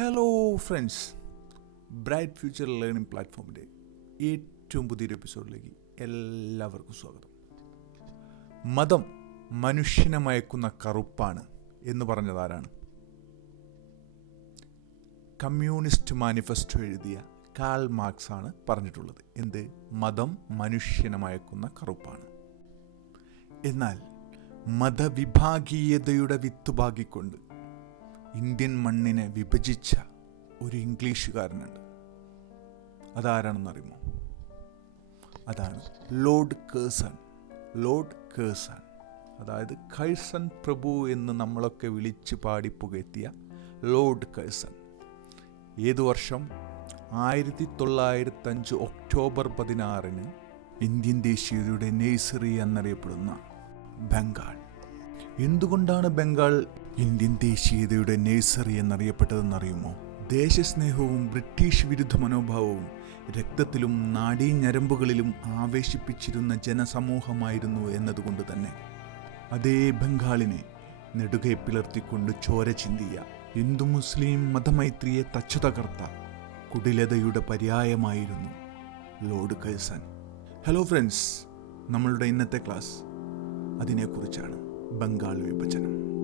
Hello friends bright future learning പ്ലാറ്റ്ഫോമിന്റെ ഏറ്റവും പുതിയൊരു എപ്പിസോഡിലേക്ക് എല്ലാവർക്കും സ്വാഗതം. മതം മനുഷ്യനെ മയക്കുന്ന കറുപ്പാണ് എന്ന് പറഞ്ഞതാരാണ്? കമ്മ്യൂണിസ്റ്റ് മാനിഫെസ്റ്റോ എഴുതിയ കാൾ മാർക്സ് ആണ് പറഞ്ഞിട്ടുള്ളത്. എന്ത്? മതം മനുഷ്യനെ മയക്കുന്ന കറുപ്പാണ്. എന്നാൽ മതവിഭാഗീയതയുടെ വിത്ത് പാകിക്കൊണ്ട് ഇന്ത്യൻ മണ്ണിനെ വിഭജിച്ച ഒരു ഇംഗ്ലീഷുകാരനുണ്ട്. അതാരാണെന്നറിയുമോ? അതാണ് ലോർഡ് കേഴ്സൺ. Lord Curzon. അതായത് കഴ്സൺ പ്രഭു എന്ന് നമ്മളൊക്കെ വിളിച്ച് പാടി പുകഴ്ത്തിയ ലോർഡ് കേഴ്സൺ. ഏതു വർഷം? ആയിരത്തി തൊള്ളായിരത്തഞ്ച് ഒക്ടോബർ പതിനാറിന് ഇന്ത്യൻ ദേശീയതയുടെ നേഴ്സറി എന്നറിയപ്പെടുന്ന ബംഗാൾ. എന്തുകൊണ്ടാണ് ബംഗാൾ ഇന്ത്യൻ ദേശീയതയുടെ നേഴ്സറി എന്നറിയപ്പെട്ടതെന്നറിയുമോ? ദേശസ്നേഹവും ബ്രിട്ടീഷ് വിരുദ്ധ മനോഭാവവും രക്തത്തിലും നാഡീഞരമ്പുകളിലും ആവേശിപ്പിച്ചിരുന്ന ജനസമൂഹമായിരുന്നു എന്നതുകൊണ്ട് തന്നെ. അതേ ബംഗാളിനെ നെടുകെ പിളർത്തിക്കൊണ്ട് ചോര ചിന്തിയ ഹിന്ദു മുസ്ലിം മതമൈത്രിയെ തച്ചു തകർത്ത കുടിലതയുടെ പര്യായമായിരുന്നു ലോർഡ് കഴ്സൺ ഹലോ ഫ്രണ്ട്സ് നമ്മളുടെ ഇന്നത്തെ ക്ലാസ് അതിനെക്കുറിച്ചാണ്. ബംഗാൾ വിഭജനം.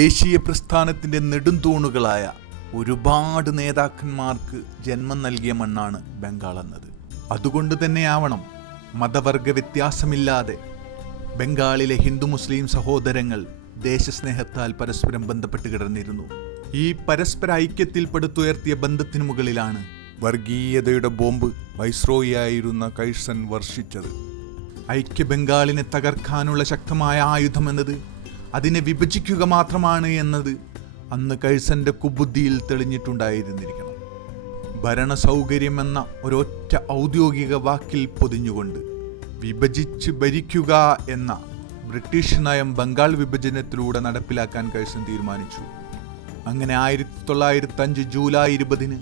ദേശീയ പ്രസ്ഥാനത്തിന്റെ നെടുംതൂണുകളായ ഒരുപാട് നേതാക്കന്മാർക്ക് ജന്മം നൽകിയ മണ്ണാണ് ബംഗാൾ എന്നത്. അതുകൊണ്ട് തന്നെയാവണം മതവർഗ വ്യത്യാസമില്ലാതെ ബംഗാളിലെ ഹിന്ദു മുസ്ലിം സഹോദരങ്ങൾ ദേശസ്നേഹത്താൽ പരസ്പരം ബന്ധപ്പെട്ട് കിടന്നിരുന്നു. ഈ പരസ്പര ഐക്യത്തിൽ പെടുത്തുയർത്തിയ ബന്ധത്തിനു മുകളിലാണ് വർഗീയതയുടെ ബോംബ് വൈസ്രോയിയായിരുന്ന കൈസൻ വർഷിച്ചത്. ഐക്യ ബംഗാളിനെ തകർക്കാനുള്ള ശക്തമായ ആയുധം എന്നത് അതിനെ വിഭജിക്കുക മാത്രമാണ് എന്നത് അന്ന് കഴ്സന്റെ കുബുദ്ധിയിൽ തെളിഞ്ഞിട്ടുണ്ടായിരുന്നിരിക്കണം. ഭരണ സൗകര്യം എന്ന ഒരൊറ്റ ഔദ്യോഗിക വാക്കിൽ പൊതിഞ്ഞുകൊണ്ട് വിഭജിച്ച് ഭരിക്കുക എന്ന ബ്രിട്ടീഷ് നയം ബംഗാൾ വിഭജനത്തിലൂടെ നടപ്പിലാക്കാൻ കഴ്സൻ തീരുമാനിച്ചു. അങ്ങനെ ആയിരത്തി തൊള്ളായിരത്തി അഞ്ച് ജൂലൈ ഇരുപതിന്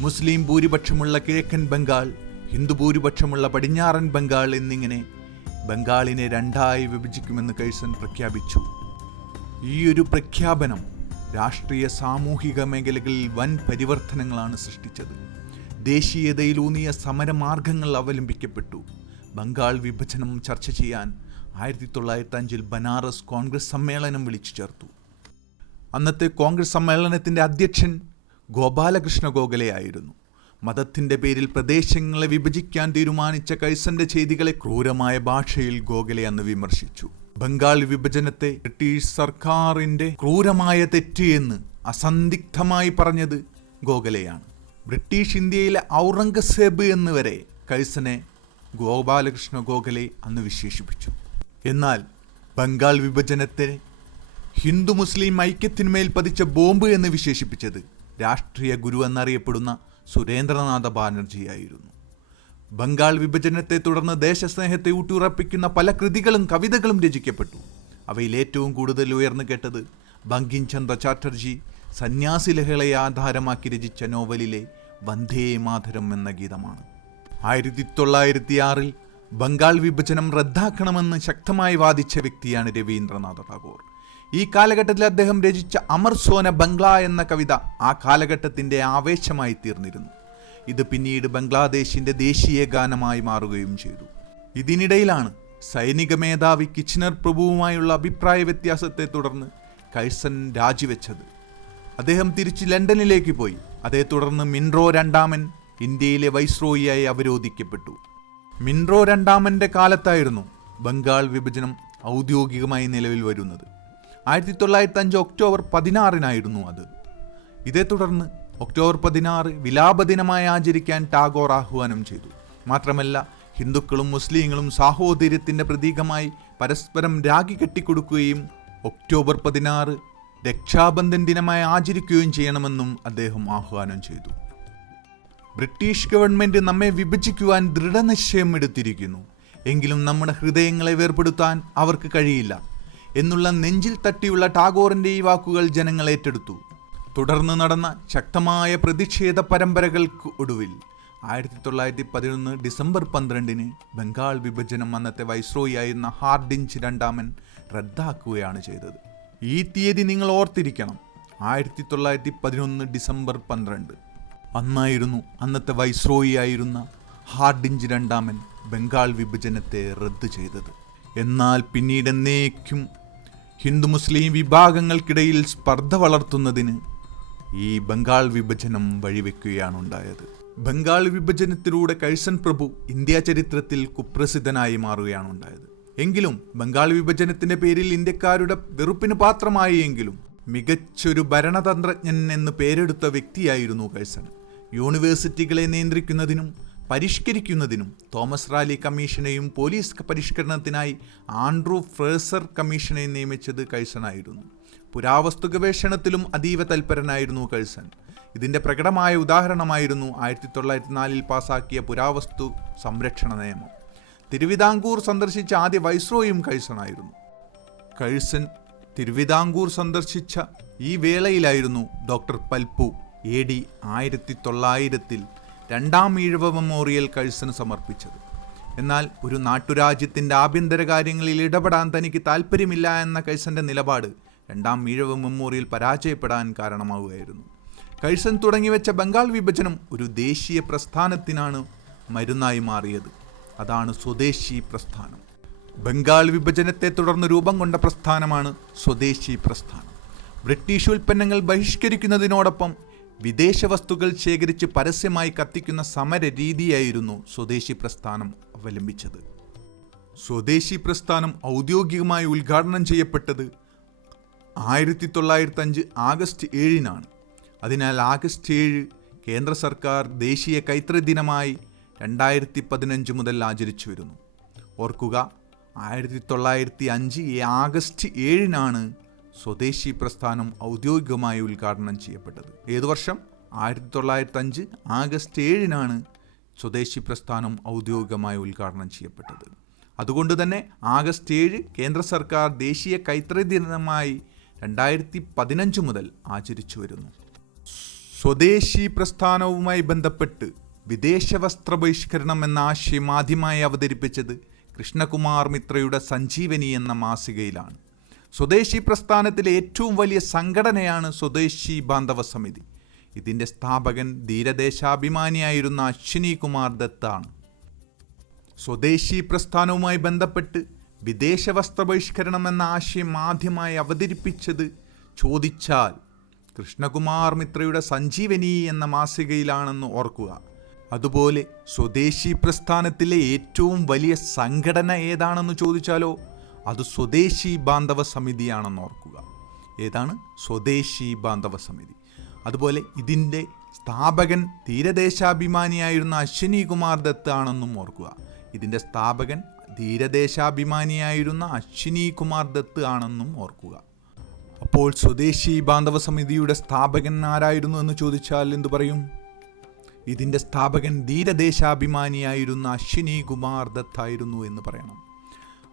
മുസ്ലിം ഭൂരിപക്ഷമുള്ള കിഴക്കൻ ബംഗാൾ ഹിന്ദു ഭൂരിപക്ഷമുള്ള പടിഞ്ഞാറൻ ബംഗാൾ എന്നിങ്ങനെ ബംഗാളിനെ രണ്ടായി വിഭജിക്കുമെന്ന് കഴ്സൻ പ്രഖ്യാപിച്ചു. ഈ ഒരു പ്രഖ്യാപനം രാഷ്ട്രീയ സാമൂഹിക മേഖലകളിൽ വൻ പരിവർത്തനങ്ങളാണ് സൃഷ്ടിച്ചത്. ദേശീയതയിലൂന്നിയ സമരമാർഗങ്ങൾ അവലംബിക്കപ്പെട്ടു. ബംഗാൾ വിഭജനം ചർച്ച ചെയ്യാൻ ആയിരത്തി തൊള്ളായിരത്തി അഞ്ചിൽ ബനാറസ് കോൺഗ്രസ് സമ്മേളനം വിളിച്ചു ചേർത്തു. അന്നത്തെ കോൺഗ്രസ് സമ്മേളനത്തിന്റെ അധ്യക്ഷൻ ഗോപാലകൃഷ്ണ ഗോഖലെയായിരുന്നു മതത്തിന്റെ പേരിൽ പ്രദേശങ്ങളെ വിഭജിക്കാൻ തീരുമാനിച്ച കൈസന്റെ ചെയ്തികളെ ക്രൂരമായ ഭാഷയിൽ ഗോഖലെ അന്ന് വിമർശിച്ചു. ബംഗാൾ വിഭജനത്തെ ബ്രിട്ടീഷ് സർക്കാരിന്റെ ക്രൂരമായ തെറ്റ് എന്ന് അസന്ദിഗ്ധമായി പറഞ്ഞത് ഗോഖലെയാണ്. ബ്രിട്ടീഷ് ഇന്ത്യയിലെ ഔറംഗസേബ് എന്ന് വരെ കൈസനെ ഗോപാലകൃഷ്ണ ഗോഖലെ അന്ന് വിശേഷിപ്പിച്ചു. എന്നാൽ ബംഗാൾ വിഭജനത്തെ ഹിന്ദു മുസ്ലിം ഐക്യത്തിന്മേൽ പതിച്ച ബോംബ് എന്ന് വിശേഷിപ്പിച്ചത് രാഷ്ട്രീയ ഗുരു എന്നറിയപ്പെടുന്ന സുരേന്ദ്രനാഥ ബാനർജിയായിരുന്നു. ബംഗാൾ വിഭജനത്തെ തുടർന്ന് ദേശസ്നേഹത്തെ ഊട്ടിയുറപ്പിക്കുന്ന പല കൃതികളും കവിതകളും രചിക്കപ്പെട്ടു. അവയിൽ ഏറ്റവും കൂടുതൽ ഉയർന്നു കേട്ടത് ബങ്കിം ചന്ദ്ര ചാറ്റർജി സന്യാസി ലഹളയെ ആധാരമാക്കി രചിച്ച നോവലിലെ വന്ദേ മാധുരം എന്ന ഗീതമാണ്. ആയിരത്തി തൊള്ളായിരത്തി ആറിൽ ബംഗാൾ വിഭജനം റദ്ദാക്കണമെന്ന് ശക്തമായി വാദിച്ച വ്യക്തിയാണ് രവീന്ദ്രനാഥ ടാഗോർ. ഈ കാലഘട്ടത്തിൽ അദ്ദേഹം രചിച്ച അമർ സോന ബംഗ്ല എന്ന കവിത ആ കാലഘട്ടത്തിന്റെ ആവേശമായി തീർന്നിരുന്നു. ഇത് പിന്നീട് ബംഗ്ലാദേശിന്റെ ദേശീയ ഗാനമായി മാറുകയും ചെയ്തു. ഇതിനിടയിലാണ് സൈനിക മേധാവി കിച്ചനർ പ്രഭുവുമായുള്ള അഭിപ്രായ വ്യത്യാസത്തെ തുടർന്ന് കൈസൻ രാജിവെച്ചത്. അദ്ദേഹം തിരിച്ച് ലണ്ടനിലേക്ക് പോയി. അതേ തുടർന്ന് മിൻറോ രണ്ടാമൻ ഇന്ത്യയിലെ വൈസ്രോയിയായി അവരോധിക്കപ്പെട്ടു. മിൻറോ രണ്ടാമന്റെ കാലത്തായിരുന്നു ബംഗാൾ വിഭജനം ഔദ്യോഗികമായി നിലവിൽ വരുന്നത്. ആയിരത്തി തൊള്ളായിരത്തി അഞ്ച് ഒക്ടോബർ പതിനാറിനായിരുന്നു അത്. ഇതേ തുടർന്ന് ഒക്ടോബർ പതിനാറ് വിലാപദിനമായി ആചരിക്കാൻ ടാഗോർ ആഹ്വാനം ചെയ്തു. മാത്രമല്ല ഹിന്ദുക്കളും മുസ്ലിങ്ങളും സാഹോദര്യത്തിന്റെ പ്രതീകമായി പരസ്പരം രാഖി കെട്ടിക്കൊടുക്കുകയും ഒക്ടോബർ പതിനാറ് രക്ഷാബന്ധൻ ദിനമായി ആചരിക്കുകയും ചെയ്യണമെന്നും അദ്ദേഹം ആഹ്വാനം ചെയ്തു. ബ്രിട്ടീഷ് ഗവൺമെന്റ് നമ്മെ വിഭജിക്കുവാൻ ദൃഢനിശ്ചയം എടുത്തിരിക്കുന്നു. എങ്കിലും നമ്മുടെ ഹൃദയങ്ങളെ വേർപെടുത്താൻ അവർക്ക് കഴിയില്ല. എന്നുള്ള നെഞ്ചിൽ തട്ടിയുള്ള ടാഗോറിന്റെ ഈ വാക്കുകൾ ജനങ്ങൾ ഏറ്റെടുത്തു. തുടർന്ന് നടന്ന ശക്തമായ പ്രതിഷേധ പരമ്പരകൾക്ക് ഒടുവിൽ ആയിരത്തി തൊള്ളായിരത്തി പതിനൊന്ന് ഡിസംബർ പന്ത്രണ്ടിന് ബംഗാൾ വിഭജനം അന്നത്തെ വൈസ്രോയി ആയിരുന്ന ഹാർഡിഞ്ച് രണ്ടാമൻ റദ്ദാക്കുകയാണ് ചെയ്തത്. ഈ തീയതി നിങ്ങൾ ഓർത്തിരിക്കണം. ആയിരത്തി തൊള്ളായിരത്തി പതിനൊന്ന് ഡിസംബർ പന്ത്രണ്ട്. അന്നായിരുന്നു അന്നത്തെ വൈസ്രോയി ആയിരുന്ന ഹാർഡിഞ്ച് രണ്ടാമൻ ബംഗാൾ വിഭജനത്തെ റദ്ദ് ചെയ്തത്. എന്നാൽ പിന്നീട് എന്നേക്കും ഹിന്ദു മുസ്ലിം വിഭാഗങ്ങൾക്കിടയിൽ സ്പർദ്ധ വളർത്തുന്നതിന് ഈ ബംഗാൾ വിഭജനം വഴിവെക്കുകയാണ് ഉണ്ടായത് ബംഗാൾ വിഭജനത്തിലൂടെ കഴ്സൺ പ്രഭു ഇന്ത്യ ചരിത്രത്തിൽ കുപ്രസിദ്ധനായി മാറുകയാണ് ഉണ്ടായത് എങ്കിലും ബംഗാൾ വിഭജനത്തിന്റെ പേരിൽ ഇന്ത്യക്കാരുടെ വെറുപ്പിന് പാത്രമായി എങ്കിലും മികച്ചൊരു ഭരണതന്ത്രജ്ഞൻ എന്ന് പേരെടുത്ത വ്യക്തിയായിരുന്നു കഴ്സൺ. യൂണിവേഴ്സിറ്റികളെ നിയന്ത്രിക്കുന്നതിനും പരിഷ്കരിക്കുന്നതിനും തോമസ് റാലി കമ്മീഷനെയും പോലീസ് പരിഷ്കരണത്തിനായി ആൻഡ്രൂ ഫ്രേസർ കമ്മീഷനെ നിയമിച്ചത് കഴ്സണായിരുന്നു. പുരാവസ്തു ഗവേഷണത്തിലും അതീവ തൽപരനായിരുന്നു കഴ്സൺ ഇതിന്റെ പ്രകടമായ ഉദാഹരണമായിരുന്നു ആയിരത്തി തൊള്ളായിരത്തി നാലിൽ പാസാക്കിയ പുരാവസ്തു സംരക്ഷണ നിയമം. തിരുവിതാംകൂർ സന്ദർശിച്ച ആദ്യ വൈസ്രോയും കഴ്സണായിരുന്നു കഴ്സൺ തിരുവിതാംകൂർ സന്ദർശിച്ച ഈ വേളയിലായിരുന്നു ഡോക്ടർ പൽപ്പു എ ഡി ആയിരത്തി തൊള്ളായിരത്തിൽ രണ്ടാം ഈഴവ മെമ്മോറിയൽ കഴ്സന് സമർപ്പിച്ചത്. എന്നാൽ ഒരു നാട്ടുരാജ്യത്തിന്റെ ആഭ്യന്തര കാര്യങ്ങളിൽ ഇടപെടാൻ തനിക്ക് താല്പര്യമില്ല എന്ന കഴ്സന്റെ നിലപാട് രണ്ടാം മീഴവ് മെമ്മോറിയൽ പരാജയപ്പെടാൻ കാരണമാവുകയായിരുന്നു. കഴ്സൺ തുടങ്ങിവെച്ച ബംഗാൾ വിഭജനം ഒരു ദേശീയ പ്രസ്ഥാനത്തിനാണ് മരുന്നായി മാറിയത്. അതാണ് സ്വദേശി പ്രസ്ഥാനം. ബംഗാൾ വിഭജനത്തെ തുടർന്ന് രൂപം കൊണ്ട പ്രസ്ഥാനമാണ് സ്വദേശി പ്രസ്ഥാനം. ബ്രിട്ടീഷ് ഉൽപ്പന്നങ്ങൾ ബഹിഷ്കരിക്കുന്നതിനോടൊപ്പം വിദേശ വസ്തുക്കൾ ശേഖരിച്ച് പരസ്യമായി കത്തിക്കുന്ന സമര രീതിയായിരുന്നു സ്വദേശി പ്രസ്ഥാനം അവലംബിച്ചത്. സ്വദേശി പ്രസ്ഥാനം ഔദ്യോഗികമായി ഉദ്ഘാടനം ചെയ്യപ്പെട്ടത് ആയിരത്തി തൊള്ളായിരത്തി അഞ്ച് ആഗസ്റ്റ് ഏഴിനാണ്. അതിനാൽ ആഗസ്റ്റ് ഏഴ് കേന്ദ്ര സർക്കാർ ദേശീയ കൈത്തറി ദിനമായി രണ്ടായിരത്തി പതിനഞ്ച് മുതൽ ആചരിച്ചു വരുന്നു. ഓർക്കുക ആയിരത്തി തൊള്ളായിരത്തി അഞ്ച് ആഗസ്റ്റ് ഏഴിനാണ് സ്വദേശി പ്രസ്ഥാനം ഔദ്യോഗികമായി ഉദ്ഘാടനം ചെയ്യപ്പെട്ടത്. ഏതു വർഷം? ആയിരത്തി തൊള്ളായിരത്തി അഞ്ച് ആഗസ്റ്റ് ഏഴിനാണ് സ്വദേശി പ്രസ്ഥാനം ഔദ്യോഗികമായി ഉദ്ഘാടനം ചെയ്യപ്പെട്ടത്. അതുകൊണ്ട് തന്നെ ആഗസ്റ്റ് ഏഴ് കേന്ദ്ര സർക്കാർ ദേശീയ കൈത്തറി ദിനമായി രണ്ടായിരത്തി പതിനഞ്ച് മുതൽ ആചരിച്ചു വരുന്നു. സ്വദേശി പ്രസ്ഥാനവുമായി ബന്ധപ്പെട്ട് വിദേശ വസ്ത്ര ബഹിഷ്കരണം എന്ന ആശയം ആദ്യമായി അവതരിപ്പിച്ചത് കൃഷ്ണകുമാർ മിത്രയുടെ സഞ്ജീവനി എന്ന മാസികയിലാണ്. സ്വദേശി പ്രസ്ഥാനത്തിലെ ഏറ്റവും വലിയ സംഘടനയാണ് സ്വദേശി ബാന്ധവ സമിതി. ഇതിന്റെ സ്ഥാപകൻ ധീരദേശാഭിമാനിയായിരുന്ന അശ്വിനി കുമാർ ദത്താണ് സ്വദേശി പ്രസ്ഥാനവുമായി ബന്ധപ്പെട്ട് വിദേശ വസ്ത്ര ബഹിഷ്കരണം എന്ന ആശയം ആദ്യമായി അവതരിപ്പിച്ചത് ചോദിച്ചാൽ കൃഷ്ണകുമാർ മിത്രയുടെ സഞ്ജീവനി എന്ന മാസികയിലാണെന്ന് ഓർക്കുക. അതുപോലെ സ്വദേശി പ്രസ്ഥാനത്തിലെ ഏറ്റവും വലിയ സംഘടന ഏതാണെന്ന് ചോദിച്ചാലോ അത് സ്വദേശി ബാന്ധവ സമിതിയാണെന്ന് ഓർക്കുക. ഏതാണ്? സ്വദേശി ബാന്ധവ സമിതി. അതുപോലെ ഇതിന്റെ സ്ഥാപകൻ തീരദേശാഭിമാനിയായിരുന്ന അശ്വിനി കുമാർ ദത്ത് ആണെന്നും ഓർക്കുക. ഇതിന്റെ സ്ഥാപകൻ ധീരദേശാഭിമാനിയായിരുന്ന അശ്വിനി കുമാർ ദത്ത് ആണെന്നും ഓർക്കുക. അപ്പോൾ സ്വദേശി ബാന്ധവ സമിതിയുടെ സ്ഥാപകൻ ആരായിരുന്നു എന്ന് ചോദിച്ചാൽ എന്തു പറയും? ഇതിന്റെ സ്ഥാപകൻ ധീരദേശാഭിമാനിയായിരുന്ന അശ്വിനി കുമാർ ദത്ത് ആയിരുന്നു എന്ന് പറയണം.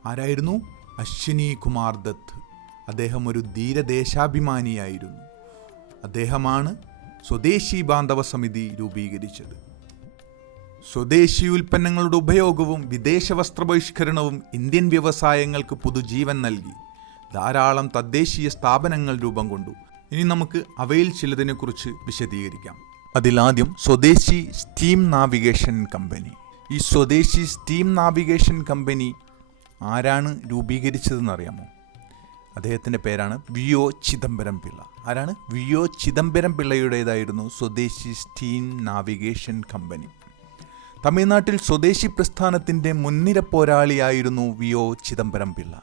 ആരായിരുന്നു? അശ്വിനി കുമാർ ദത്ത്. അദ്ദേഹം ഒരു ധീരദേശാഭിമാനിയായിരുന്നു. അദ്ദേഹമാണ് സ്വദേശി ബാന്ധവ സമിതി രൂപീകരിച്ചത്. സ്വദേശി ഉൽപ്പന്നങ്ങളുടെ ഉപയോഗവും വിദേശ വസ്ത്രബഹിഷ്കരണവും ഇന്ത്യൻ വ്യവസായങ്ങൾക്ക് പുതുജീവൻ നൽകി. ധാരാളം തദ്ദേശീയ സ്ഥാപനങ്ങൾ രൂപം കൊണ്ടു. ഇനി നമുക്ക് അവയിൽ ചിലതിനെക്കുറിച്ച് വിശദീകരിക്കാം. അതിലാദ്യം സ്വദേശി സ്റ്റീം നാവിഗേഷൻ കമ്പനി. ഈ സ്വദേശി സ്റ്റീം നാവിഗേഷൻ കമ്പനി ആരാണ് രൂപീകരിച്ചതെന്നറിയാമോ? അദ്ദേഹത്തിന്റെ പേരാണ് വി ഒ ചിദംബരം പിള്ള. ആരാണ്? വി ഒ ചിദംബരം പിള്ളയുടേതായിരുന്നു സ്വദേശി സ്റ്റീം നാവിഗേഷൻ കമ്പനി. തമിഴ്നാട്ടിൽ സ്വദേശി പ്രസ്ഥാനത്തിന്റെ മുൻനിര പോരാളിയായിരുന്നു വി ഒ ചിദംബരം പിള്ള.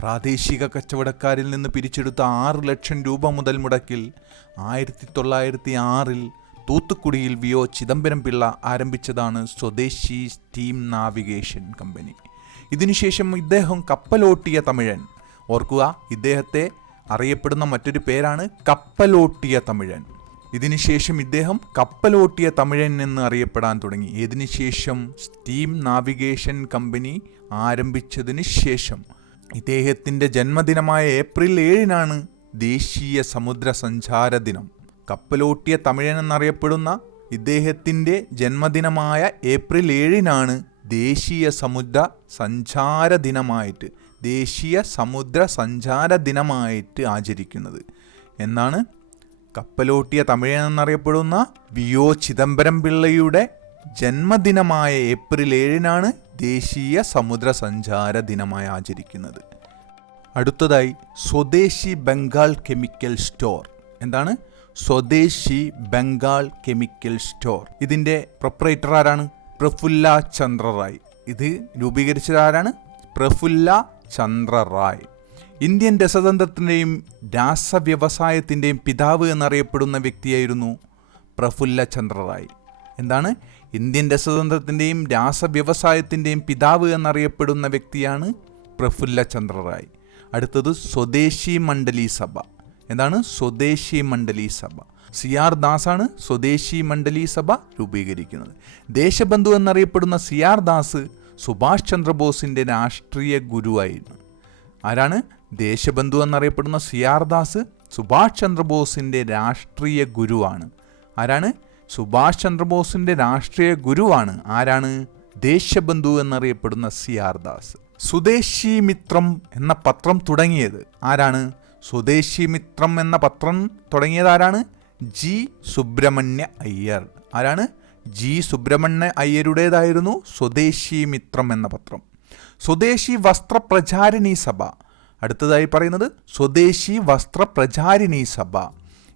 പ്രാദേശിക കച്ചവടക്കാരിൽ നിന്ന് പിരിച്ചെടുത്ത ആറ് ലക്ഷം രൂപ മുതൽ മുടക്കിൽ ആയിരത്തി തൊള്ളായിരത്തി ആറിൽ തൂത്തുക്കുടിയിൽ വി ഒ ചിദംബരം പിള്ള ആരംഭിച്ചതാണ് സ്വദേശി സ്റ്റീം നാവിഗേഷൻ കമ്പനി. ഇതിനുശേഷം ഇദ്ദേഹം കപ്പലോട്ടിയ തമിഴൻ. ഓർക്കുക ഇദ്ദേഹത്തെ അറിയപ്പെടുന്ന മറ്റൊരു പേരാണ് കപ്പലോട്ടിയ തമിഴൻ. ഇതിനുശേഷം ഇദ്ദേഹം കപ്പലോട്ടിയ തമിഴൻ എന്ന് അറിയപ്പെടാൻ തുടങ്ങി. ഇതിനുശേഷം സ്റ്റീം നാവിഗേഷൻ കമ്പനി ആരംഭിച്ചതിന് ശേഷം. ഇദ്ദേഹത്തിന്റെ ജന്മദിനമായ ഏപ്രിൽ ഏഴിനാണ് ദേശീയ സമുദ്ര സഞ്ചാര ദിനം. കപ്പലോട്ടിയ തമിഴൻ എന്നറിയപ്പെടുന്ന ഇദ്ദേഹത്തിന്റെ ജന്മദിനമായ ഏപ്രിൽ ഏഴിനാണ് ദേശീയ സമുദ്ര സഞ്ചാര ദിനമായിട്ട് ദേശീയ സമുദ്ര സഞ്ചാര ദിനമായിട്ട് ആചരിക്കുന്നത്. എന്നാണ് കപ്പലോട്ടിയ തമിഴൻ എന്നറിയപ്പെടുന്ന വി ഒ ചിദംബരം പിള്ളയുടെ ജന്മദിനമായ ഏപ്രിൽ ഏഴിനാണ് ദേശീയ സമുദ്ര സഞ്ചാര ദിനമായി ആചരിക്കുന്നത്. അടുത്തതായി സ്വദേശി ബംഗാൾ കെമിക്കൽ സ്റ്റോർ. എന്താണ്? Swadeshi Bengal chemical store. ഇതിന്റെ പ്രൊപ്പറേറ്റർ ആരാണ്? പ്രഫുല്ല ചന്ദ്ര റായ് ഇത് രൂപീകരിച്ചത് ആരാണ്? പ്രഫുല്ല ചന്ദ്ര റായ് ഇന്ത്യൻ രസതന്ത്രത്തിന്റെയും രാസവ്യവസായത്തിന്റെയും പിതാവ് എന്നറിയപ്പെടുന്ന വ്യക്തിയായിരുന്നു പ്രഫുല്ല ചന്ദ്ര റായ്. എന്താണ്? ഇന്ത്യൻ രസതന്ത്രത്തിന്റെയും രാസവ്യവസായത്തിന്റെയും പിതാവ് എന്നറിയപ്പെടുന്ന വ്യക്തിയാണ് പ്രഫുല്ല ചന്ദ്ര റായ്. അടുത്തത് സ്വദേശി മണ്ഡലി സഭ. എന്താണ്? സ്വദേശി മണ്ഡലി സഭ. സി ആർ ദാസാണ് സ്വദേശി മണ്ഡലി സഭ രൂപീകരിക്കുന്നത്. ദേശബന്ധു എന്നറിയപ്പെടുന്ന സി ആർ ദാസ് സുഭാഷ് ചന്ദ്രബോസിന്റെ രാഷ്ട്രീയ ഗുരുവായിരുന്നു. ആരാണ്? ദേശബന്ധു എന്നറിയപ്പെടുന്ന സി ആർ ദാസ് സുഭാഷ് ചന്ദ്രബോസിന്റെ രാഷ്ട്രീയ ഗുരുവാണ്. ആരാണ്? സുഭാഷ് ചന്ദ്രബോസിന്റെ രാഷ്ട്രീയ ഗുരുവാണ്. ആരാണ്? ദേശബന്ധു എന്നറിയപ്പെടുന്ന സി ആർ ദാസ്. സ്വദേശി മിത്രം എന്ന പത്രം തുടങ്ങിയത് ആരാണ്? സ്വദേശി മിത്രം എന്ന പത്രം തുടങ്ങിയത് ആരാണ്? ജി സുബ്രഹ്മണ്യ അയ്യർ. ആരാണ്? ജി സുബ്രഹ്മണ്യ അയ്യരുടേതായിരുന്നു സ്വദേശി മിത്രം എന്ന പത്രം. സ്വദേശി വസ്ത്ര പ്രചാരിണി സഭ. അടുത്തതായി പറയുന്നത് സ്വദേശി വസ്ത്ര പ്രചാരിണി സഭ.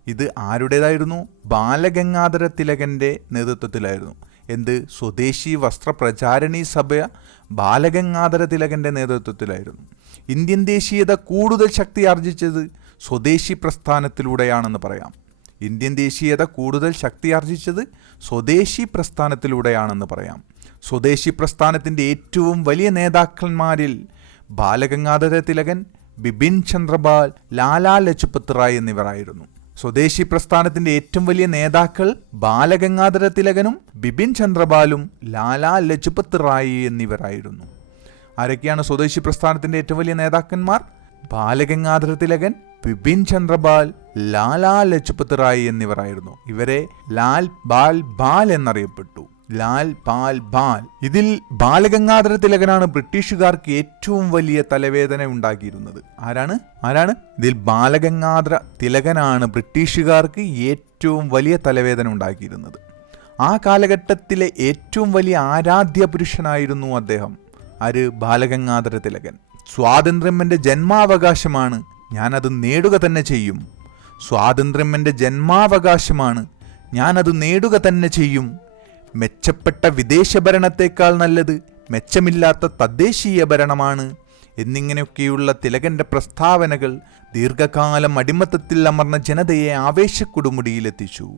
ഇത് ആരുടേതായിരുന്നു? ബാലഗംഗാധര തിലകന്റെ നേതൃത്വത്തിലായിരുന്നു. എന്ത്? സ്വദേശി വസ്ത്ര പ്രചാരണി സഭ ബാലഗംഗാധര തിലകന്റെ നേതൃത്വത്തിലായിരുന്നു. ഇന്ത്യൻ ദേശീയത കൂടുതൽ ശക്തി ആർജിച്ചത് സ്വദേശി പ്രസ്ഥാനത്തിലൂടെയാണെന്ന് പറയാം. ഇന്ത്യൻ ദേശീയത കൂടുതൽ ശക്തി ആർജിച്ചത് സ്വദേശി പ്രസ്ഥാനത്തിലൂടെയാണെന്ന് പറയാം. സ്വദേശി പ്രസ്ഥാനത്തിന്റെ ഏറ്റവും വലിയ നേതാക്കന്മാരിൽ ബാലഗംഗാധര തിലകൻ ബിപിൻ ചന്ദ്രപാൽ ലാലാ ലജ്പത് റായ് എന്നിവരായിരുന്നു. സ്വദേശി പ്രസ്ഥാനത്തിന്റെ ഏറ്റവും വലിയ നേതാക്കൾ ബാലഗംഗാധര തിലകനും ബിപിൻ ചന്ദ്രപാലും ലാലാ ലജ്പത് റായ് എന്നിവരായിരുന്നു. ആരൊക്കെയാണ് സ്വദേശി പ്രസ്ഥാനത്തിന്റെ ഏറ്റവും വലിയ നേതാക്കന്മാർ? ബാലഗംഗാധര തിലകൻ ബിപിൻ ചന്ദ്രപാൽ ലാലാ ലജ്പത് റായ് എന്നിവരായിരുന്നു. ഇവരെ ലാൽ ബാൽ ബാൽ എന്നറിയപ്പെട്ടു. ലാൽ പാൽ ബാൽ. ഇതിൽ ബാലഗംഗാധര തിലകനാണ് ബ്രിട്ടീഷുകാർക്ക് ഏറ്റവും വലിയ തലവേദന ഉണ്ടാക്കിയിരുന്നത്. ആരാണ്? ആരാണ്? ഇതിൽ ബാലഗംഗാധര തിലകനാണ് ബ്രിട്ടീഷുകാർക്ക് ഏറ്റവും വലിയ തലവേദന ഉണ്ടാക്കിയിരുന്നത്. ആ കാലഘട്ടത്തിലെ ഏറ്റവും വലിയ ആരാധ്യ പുരുഷനായിരുന്നു അദ്ദേഹം. ആര്? ബാലഗംഗാധര തിലകൻ. സ്വാതന്ത്ര്യം എന്റെ ജന്മാവകാശമാണ്. ഞാനത് നേടുക തന്നെ ചെയ്യും. സ്വാതന്ത്ര്യം എന്റെ ജന്മാവകാശമാണ്. ഞാനത് നേടുക തന്നെ ചെയ്യും. മെച്ചപ്പെട്ട വിദേശ ഭരണത്തേക്കാൾ നല്ലത് മെച്ചമില്ലാത്ത തദ്ദേശീയ ഭരണമാണ് എന്നിങ്ങനെയൊക്കെയുള്ള തിലകന്റെ പ്രസ്താവനകൾ ദീർഘകാലം അടിമത്തത്തിൽ അമർന്ന ജനതയെ ആവേശക്കുടുമുടിയിലെത്തിച്ചു.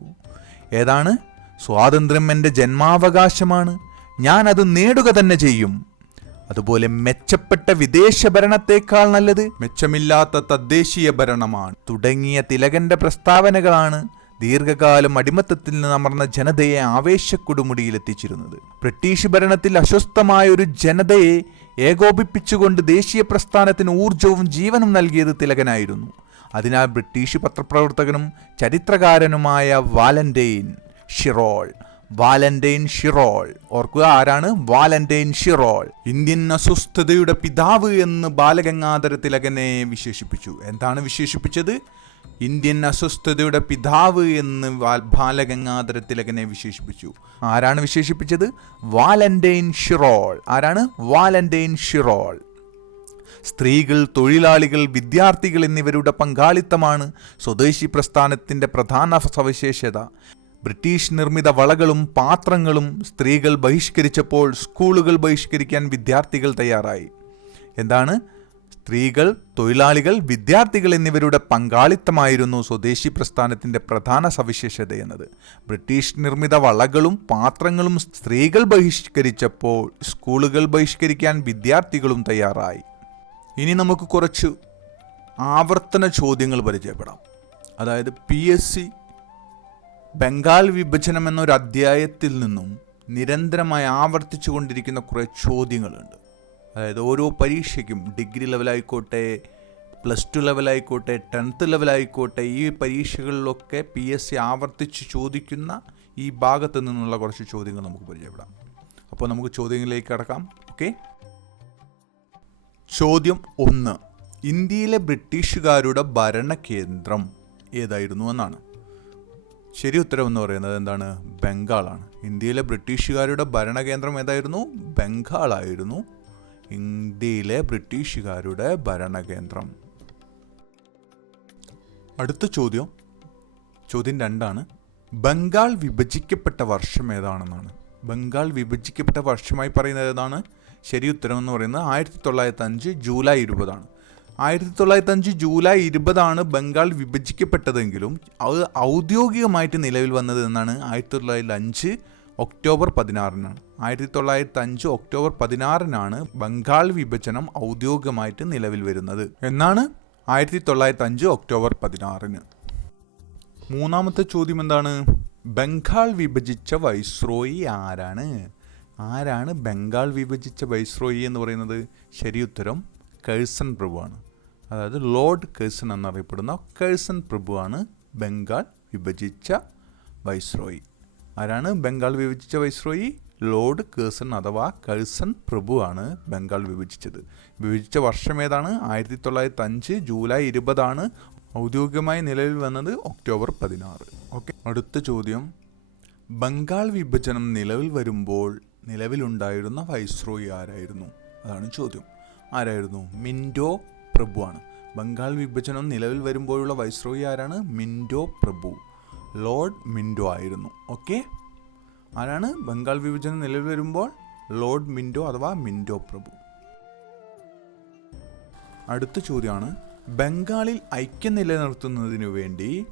ഏതാണ്? സ്വാതന്ത്ര്യം എന്റെ ജന്മാവകാശമാണ്. ഞാൻ അത് നേടുക തന്നെ ചെയ്യും. അതുപോലെ മെച്ചപ്പെട്ട വിദേശ ഭരണത്തേക്കാൾ നല്ലത് മെച്ചമില്ലാത്ത തദ്ദേശീയ ഭരണമാണ്. തുടങ്ങിയ തിലകന്റെ പ്രസ്താവനകളാണ് ദീർഘകാലം അടിമത്തത്തിൽ നിന്ന് അമർന്ന ജനതയെ ആവേശക്കുടുമുടിയിലെത്തിച്ചിരുന്നത്. ബ്രിട്ടീഷ് ഭരണത്തിൽ അസ്വസ്ഥമായ ഒരു ജനതയെ ഏകോപിപ്പിച്ചുകൊണ്ട് ദേശീയ പ്രസ്ഥാനത്തിന് ഊർജവും ജീവനും നൽകിയത് തിലകനായിരുന്നു. അതിനാൽ ബ്രിട്ടീഷ് പത്രപ്രവർത്തകനും ചരിത്രകാരനുമായ വാലന്റൈൻ ഷിറോൾ വാലന്റൈൻ ഷിറോൾ. ഓർക്കുക ആരാണ്? Valentine Chirol. ഇന്ത്യൻ അസ്വസ്ഥതയുടെ പിതാവ് എന്ന് ബാലഗംഗാധര തിലകനെ വിശേഷിപ്പിച്ചു. എന്താണ് വിശേഷിപ്പിച്ചത്? ഇന്ത്യൻ അസ്വസ്ഥതയുടെ പിതാവ് എന്ന് ബാലഗംഗാധര തിലകനെ വിശേഷിപ്പിച്ചു. ആരാണ് വിശേഷിപ്പിച്ചത്? Valentine Chirol. ആരാണ്? Valentine Chirol. സ്ത്രീകൾ തൊഴിലാളികൾ വിദ്യാർത്ഥികൾ എന്നിവരുടെ പങ്കാളിത്തമാണ് സ്വദേശി പ്രസ്ഥാനത്തിന്റെ പ്രധാന സവിശേഷത. ബ്രിട്ടീഷ് നിർമ്മിത വളകളും പാത്രങ്ങളും സ്ത്രീകൾ ബഹിഷ്കരിച്ചപ്പോൾ സ്കൂളുകൾ ബഹിഷ്കരിക്കാൻ വിദ്യാർത്ഥികൾ തയ്യാറായി. എന്താണ്? സ്ത്രീകൾ തൊഴിലാളികൾ വിദ്യാർത്ഥികൾ എന്നിവരുടെ പങ്കാളിത്തമായിരുന്നു സ്വദേശി പ്രസ്ഥാനത്തിന്റെ പ്രധാന സവിശേഷത എന്നത്. ബ്രിട്ടീഷ് നിർമ്മിത വളകളും പാത്രങ്ങളും സ്ത്രീകൾ ബഹിഷ്കരിച്ചപ്പോൾ സ്കൂളുകൾ ബഹിഷ്കരിക്കാൻ വിദ്യാർത്ഥികളും തയ്യാറായി. ഇനി നമുക്ക് കുറച്ച് ആവർത്തന ചോദ്യങ്ങൾ പരിചയപ്പെടാം. അതായത് പി എസ് സി ബംഗാൾ വിഭജനം എന്നൊരു അധ്യായത്തിൽ നിന്നും നിരന്തരമായി ആവർത്തിച്ചു കൊണ്ടിരിക്കുന്ന കുറേ ചോദ്യങ്ങളുണ്ട്. അതായത് ഓരോ പരീക്ഷയ്ക്കും ഡിഗ്രി ലെവലായിക്കോട്ടെ പ്ലസ് ടു ലെവലായിക്കോട്ടെ ടെൻത്ത് ലെവലായിക്കോട്ടെ ഈ പരീക്ഷകളിലൊക്കെ പി എസ് സി ആവർത്തിച്ച് ചോദിക്കുന്ന ഈ ഭാഗത്ത് നിന്നുള്ള കുറച്ച് ചോദ്യങ്ങൾ നമുക്ക് പരിചയപ്പെടാം. അപ്പോൾ നമുക്ക് ചോദ്യങ്ങളിലേക്ക് കടക്കാം. ഓക്കെ? ചോദ്യം ഒന്ന്. ഇന്ത്യയിലെ ബ്രിട്ടീഷുകാരുടെ ഭരണകേന്ദ്രം ഏതായിരുന്നു എന്നാണ്. ശരി ഉത്തരം എന്ന് പറയുന്നത് എന്താണ്? ബംഗാളാണ്. ഇന്ത്യയിലെ ബ്രിട്ടീഷുകാരുടെ ഭരണകേന്ദ്രം ഏതായിരുന്നു? ബംഗാളായിരുന്നു. ഇന്ത്യയിലെ ബ്രിട്ടീഷുകാരുടെ ഭരണകേന്ദ്രം. അടുത്ത ചോദ്യം ചോദ്യം രണ്ടാണ്. ബംഗാൾ വിഭജിക്കപ്പെട്ട വർഷം ഏതാണെന്നാണ്. ബംഗാൾ വിഭജിക്കപ്പെട്ട വർഷമായി പറയുന്നത് ഏതാണ്? ശരി ഉത്തരം എന്ന് പറയുന്നത് ആയിരത്തി തൊള്ളായിരത്തി അഞ്ച് ജൂലൈ ഇരുപതാണ്. ആയിരത്തി തൊള്ളായിരത്തി അഞ്ച് ജൂലൈ ഇരുപതാണ് ബംഗാൾ വിഭജിക്കപ്പെട്ടതെങ്കിലും അത് ഔദ്യോഗികമായിട്ട് നിലവിൽ വന്നത് എന്നാണ് ആയിരത്തി തൊള്ളായിരത്തി അഞ്ച് ഒക്ടോബർ പതിനാറിനാണ്. ആയിരത്തി തൊള്ളായിരത്തി അഞ്ച് ഒക്ടോബർ പതിനാറിനാണ് ബംഗാൾ വിഭജനം ഔദ്യോഗികമായിട്ട് നിലവിൽ വരുന്നത്. എന്നാണ് ആയിരത്തി തൊള്ളായിരത്തി അഞ്ച് ഒക്ടോബർ പതിനാറിന്. മൂന്നാമത്തെ ചോദ്യം എന്താണ്? ബംഗാൾ വിഭജിച്ച വൈസ്രോയി ആരാണ്? ആരാണ് ബംഗാൾ വിഭജിച്ച വൈസ്രോയി എന്ന് പറയുന്നത്? ശരി ഉത്തരം കേഴ്സൺ പ്രഭുവാണ് അതായത് ലോർഡ് കേഴ്സൺ എന്നറിയപ്പെടുന്ന കേഴ്സൺ പ്രഭുവാണ് ബംഗാൾ വിഭജിച്ച വൈസ്രോയി. ആരാണ്? ബംഗാൾ വിഭജിച്ച വൈസ്രോയി ലോർഡ് കേഴ്സൺ അഥവാ കേഴ്സൺ പ്രഭുവാണ് ബംഗാൾ വിഭജിച്ചത്. വിഭജിച്ച വർഷം ഏതാണ്? ആയിരത്തി തൊള്ളായിരത്തി അഞ്ച് ജൂലൈ ഇരുപതാണ് ഔദ്യോഗികമായി നിലവിൽ വന്നത് ഒക്ടോബർ പതിനാറ്. ഓക്കെ. അടുത്ത ചോദ്യം. ബംഗാൾ വിഭജനം നിലവിൽ വരുമ്പോൾ നിലവിലുണ്ടായിരുന്ന വൈസ്രോയി ആരായിരുന്നു? അതാണ് ചോദ്യം. ആരായിരുന്നു? മിൻഡോ പ്രഭുവാണ്. ബംഗാൾ വിഭജനം നിലവിൽ വരുമ്പോഴുള്ള വൈസ്രോയി ആരാണ്? മിൻഡോ പ്രഭു. ലോർഡ് മിൻഡോ ആയിരുന്നു. ഓക്കെ ആരാണ്? ബംഗാൾ വിഭജനം നിലവിൽ വരുമ്പോൾ ലോർഡ് മിൻഡോ അഥവാ മിൻഡോ പ്രഭു. അടുത്ത ചോദ്യമാണ് ബംഗാളിൽ ഐക്യം നിലനിർത്തുന്നതിനു വേണ്ടി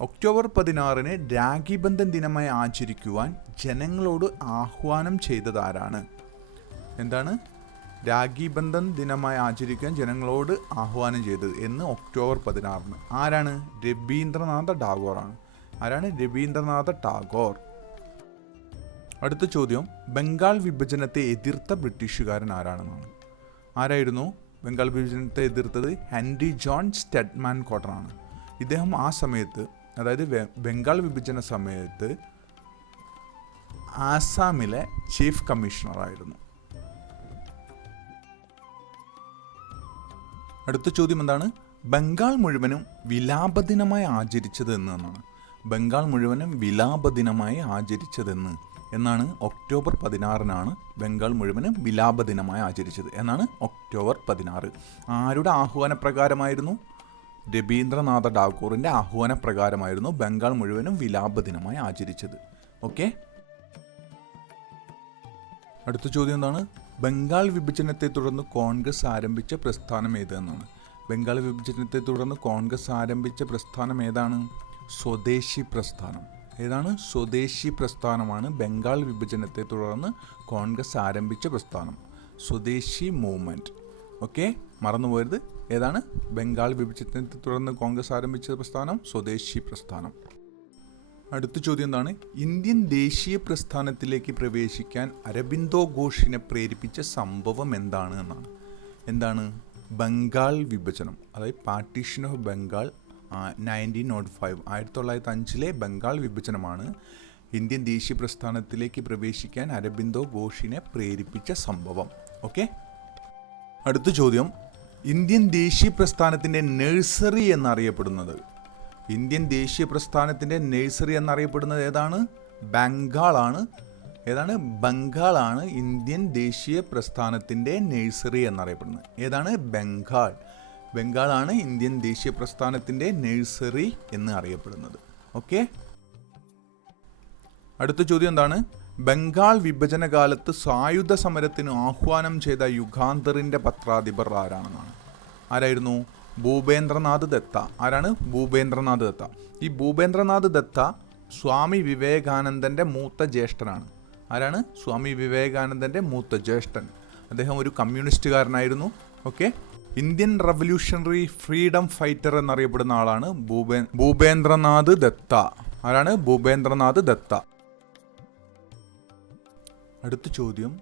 ഒക്ടോബർ പതിനാറിന് രാഖിബന്ധൻ ദിനമായി ആചരിക്കുവാൻ ജനങ്ങളോട് ആഹ്വാനം ചെയ്തത് ആരാണ്? എന്താണ്? രാഖിബന്ധൻ ദിനമായി ആചരിക്കാൻ ജനങ്ങളോട് ആഹ്വാനം ചെയ്തത് എന്ന് ഒക്ടോബർ പതിനാറിന്. ആരാണ്? രവീന്ദ്രനാഥ ടാഗോറാണ്. ആരാണ് രവീന്ദ്രനാഥ ടാഗോർ? അടുത്ത ചോദ്യം ബംഗാൾ വിഭജനത്തെ എതിർത്ത ബ്രിട്ടീഷുകാരൻ ആരാണെന്നാണ്. ആരായിരുന്നു? ബംഗാൾ വിഭജനത്തെ എതിർത്തത് ഹെൻറി ജോൺ സ്റ്റെഡ്മാൻ കോട്ടറാണ്. ഇദ്ദേഹം ആ സമയത്ത് അതായത് ബംഗാൾ വിഭജന സമയത്ത് ആസാമിലെ ചീഫ് കമ്മീഷണറായിരുന്നു അടുത്ത ചോദ്യം എന്താണ്? ബംഗാൾ മുഴുവനും വിലാപദിനമായി ആചരിച്ചത് എന്നാണ്. ബംഗാൾ മുഴുവനും വിലാപദിനമായി ആചരിച്ചതെന്ന് എന്നാണ് ഒക്ടോബർ പതിനാറിനാണ് ബംഗാൾ മുഴുവനും വിലാപദിനമായി ആചരിച്ചത് എന്നാണ് ഒക്ടോബർ പതിനാറ്. ആരുടെ ആഹ്വാനപ്രകാരമായിരുന്നു? രവീന്ദ്രനാഥ ടാഗോറിന്റെ ആഹ്വാനപ്രകാരമായിരുന്നു ബംഗാൾ മുഴുവനും വിലാപദിനമായി ആചരിച്ചത്. ഓക്കെ? അടുത്ത ചോദ്യം എന്താണ്? ബംഗാൾ വിഭജനത്തെ തുടർന്ന് കോൺഗ്രസ് ആരംഭിച്ച പ്രസ്ഥാനം ഏതെന്നാണ് ബംഗാൾ വിഭജനത്തെ തുടർന്ന് കോൺഗ്രസ് ആരംഭിച്ച പ്രസ്ഥാനം ഏതാണ്? സ്വദേശി പ്രസ്ഥാനം. ഏതാണ്? സ്വദേശി പ്രസ്ഥാനമാണ് ബംഗാൾ വിഭജനത്തെ തുടർന്ന് കോൺഗ്രസ് ആരംഭിച്ച പ്രസ്ഥാനം. സ്വദേശി മൂവ്മെന്റ് ഓക്കെ? മറന്നുപോയത് ഏതാണ്? ബംഗാൾ വിഭജനത്തെ തുടർന്ന് കോൺഗ്രസ് ആരംഭിച്ച പ്രസ്ഥാനം സ്വദേശി പ്രസ്ഥാനം. അടുത്ത ചോദ്യം എന്താണ്? ഇന്ത്യൻ ദേശീയ പ്രസ്ഥാനത്തിലേക്ക് പ്രവേശിക്കാൻ അരബിന്ദോ ഘോഷിനെ പ്രേരിപ്പിച്ച സംഭവം എന്താണ് എന്നാണ്. എന്താണ്? ബംഗാൾ വിഭജനം അതായത് partition of Bengal nineteen nought five ആയിരത്തി തൊള്ളായിരത്തി അഞ്ചിലെ ബംഗാൾ വിഭജനമാണ് ഇന്ത്യൻ ദേശീയ പ്രസ്ഥാനത്തിലേക്ക് പ്രവേശിക്കാൻ അരബിന്ദോ ഘോഷിനെ പ്രേരിപ്പിച്ച സംഭവം. ഓക്കെ അടുത്ത ചോദ്യം. ഇന്ത്യൻ ദേശീയ പ്രസ്ഥാനത്തിന്റെ നഴ്സറി എന്നറിയപ്പെടുന്നത്. ഇന്ത്യൻ ദേശീയ പ്രസ്ഥാനത്തിന്റെ നഴ്സറി എന്നറിയപ്പെടുന്നത് ഏതാണ്? ബംഗാളാണ്. ഏതാണ്? ബംഗാളാണ് ഇന്ത്യൻ ദേശീയ പ്രസ്ഥാനത്തിന്റെ നഴ്സറി എന്നറിയപ്പെടുന്നത്. ഏതാണ്? ബംഗാൾ. ബംഗാളാണ് ഇന്ത്യൻ ദേശീയ പ്രസ്ഥാനത്തിന്റെ നഴ്സറി എന്ന് അറിയപ്പെടുന്നത്. ഓക്കെ? അടുത്ത ചോദ്യം എന്താണ്? ബംഗാൾ വിഭജന കാലത്ത് സായുധ സമരത്തിന് ആഹ്വാനം ചെയ്ത യുഗാന്തറിന്റെ പത്രാധിപർ ആരാണെന്നാണ്? ആരായിരുന്നു? ഭൂപേന്ദ്രനാഥ് ദത്ത. ആരാണ്? ഭൂപേന്ദ്രനാഥ് ദത്ത. ഈ ഭൂപേന്ദ്രനാഥ് ദത്ത സ്വാമി വിവേകാനന്ദന്റെ മൂത്ത ജ്യേഷ്ഠനാണ്. ആരാണ്? സ്വാമി വിവേകാനന്ദന്റെ മൂത്ത ജ്യേഷ്ഠൻ. അദ്ദേഹം ഒരു കമ്മ്യൂണിസ്റ്റുകാരനായിരുന്നു. Okay? Indian revolutionary freedom fighter എന്നറിയപ്പെടുന്ന ആളാണ് ഭൂപേ ഭൂപേന്ദ്രനാഥ് ദത്ത. ആരാണ്? ഭൂപേന്ദ്രനാഥ് ദത്ത. അടുത്ത ചോദ്യം.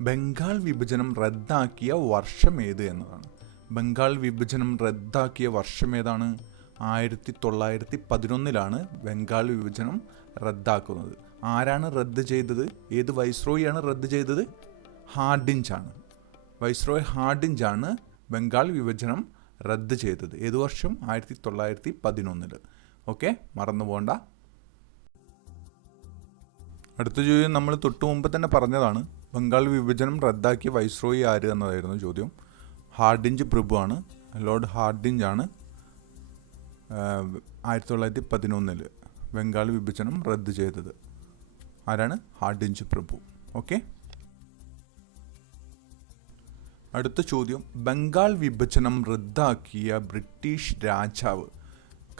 ബംഗാൾ വിഭജനം റദ്ദാക്കിയ വർഷം ഏത് എന്നതാണ്. ബംഗാൾ വിഭജനം റദ്ദാക്കിയ വർഷം ഏതാണ്? ആയിരത്തി തൊള്ളായിരത്തി പതിനൊന്നിലാണ് ബംഗാൾ വിഭജനം റദ്ദാക്കുന്നത്. ആരാണ് റദ്ദ് ചെയ്തത്? ഏത് വൈസ്രോയിയാണ് റദ്ദ് ചെയ്തത്? ഹാർഡിഞ്ചാണ്. വൈസ്രോയ് ഹാർഡിഞ്ചാണ് ബംഗാൾ വിഭജനം റദ്ദ് ചെയ്തത്. ഏത് വർഷം? ആയിരത്തി തൊള്ളായിരത്തി പതിനൊന്നിൽ ഓക്കെ? മറന്നു പോകണ്ട അടുത്ത ചോദ്യം നമ്മൾ തൊട്ടു മുമ്പ് തന്നെ പറഞ്ഞതാണ്. ബംഗാൾ വിഭജനം റദ്ദാക്കിയ വൈസ്രോയി ആര് എന്നതായിരുന്നു ചോദ്യം. ഹാർഡിഞ്ച് പ്രഭുവാണ് ലോർഡ് ഹാർഡിഞ്ച് ആണ്. ആയിരത്തി തൊള്ളായിരത്തി പതിനൊന്നിൽ ബംഗാൾ വിഭജനം റദ്ദ് ചെയ്തത്. ആരാണ്? ഹാർഡിഞ്ച് പ്രഭു. ഓക്കെ? അടുത്ത ചോദ്യം. ബംഗാൾ വിഭജനം റദ്ദാക്കിയ ബ്രിട്ടീഷ് രാജാവ്.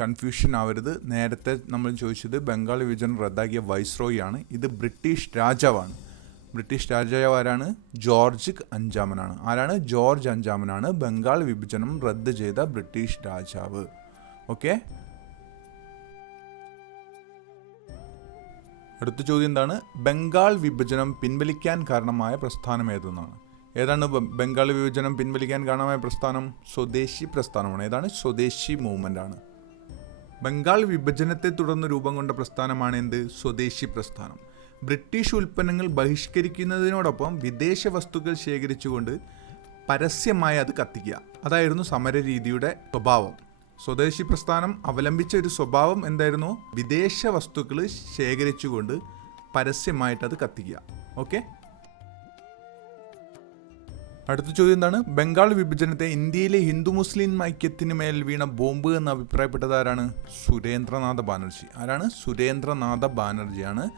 കൺഫ്യൂഷൻ ആവരുത്. നേരത്തെ നമ്മൾ ചോദിച്ചത് ബംഗാൾ വിഭജനം റദ്ദാക്കിയ വൈസ്രോയി ആണ് ഇത് ബ്രിട്ടീഷ് രാജാവാണ്. ബ്രിട്ടീഷ് രാജാവ് ആരാണ്? ജോർജ് അഞ്ചാമനാണ്. ആരാണ്? ജോർജ് അഞ്ചാമനാണ് ബംഗാൾ വിഭജനം റദ്ദ് ചെയ്ത ബ്രിട്ടീഷ് രാജാവ്. ഓക്കെ? അടുത്ത ചോദ്യം എന്താണ്? ബംഗാൾ വിഭജനം പിൻവലിക്കാൻ കാരണമായ പ്രസ്ഥാനം ഏതെന്നാണ്. ഏതാണ് ബംഗാൾ വിഭജനം പിൻവലിക്കാൻ കാരണമായ പ്രസ്ഥാനം? സ്വദേശി പ്രസ്ഥാനമാണ്. ഏതാണ്? സ്വദേശി മൂവ്മെന്റ് ആണ്. ബംഗാൾ വിഭജനത്തെ തുടർന്ന് രൂപം കൊണ്ട പ്രസ്ഥാനമാണ് എന്ത്? സ്വദേശി പ്രസ്ഥാനം. ബ്രിട്ടീഷ് ഉൽപ്പന്നങ്ങൾ ബഹിഷ്കരിക്കുന്നതിനോടൊപ്പം വിദേശ വസ്തുക്കൾ ശേഖരിച്ചുകൊണ്ട് പരസ്യമായി അത് കത്തിക്കുക. അതായിരുന്നു സമരരീതിയുടെ സ്വഭാവം. സ്വദേശി പ്രസ്ഥാനം അവലംബിച്ച ഒരു സ്വഭാവം എന്തായിരുന്നു? വിദേശ വസ്തുക്കൾ ശേഖരിച്ചുകൊണ്ട് പരസ്യമായിട്ട് അത് കത്തിക്കുക. ഓക്കെ? അടുത്ത ചോദ്യം എന്താണ്? ബംഗാൾ വിഭജനത്തെ ഇന്ത്യയിലെ ഹിന്ദു മുസ്ലിം ഐക്യത്തിന് മേൽ വീണ ബോംബ് എന്ന് അഭിപ്രായപ്പെട്ടത് ആരാണ്? സുരേന്ദ്രനാഥ ബാനർജി. ആരാണ്? സുരേന്ദ്രനാഥ ബാനർജിയാണ്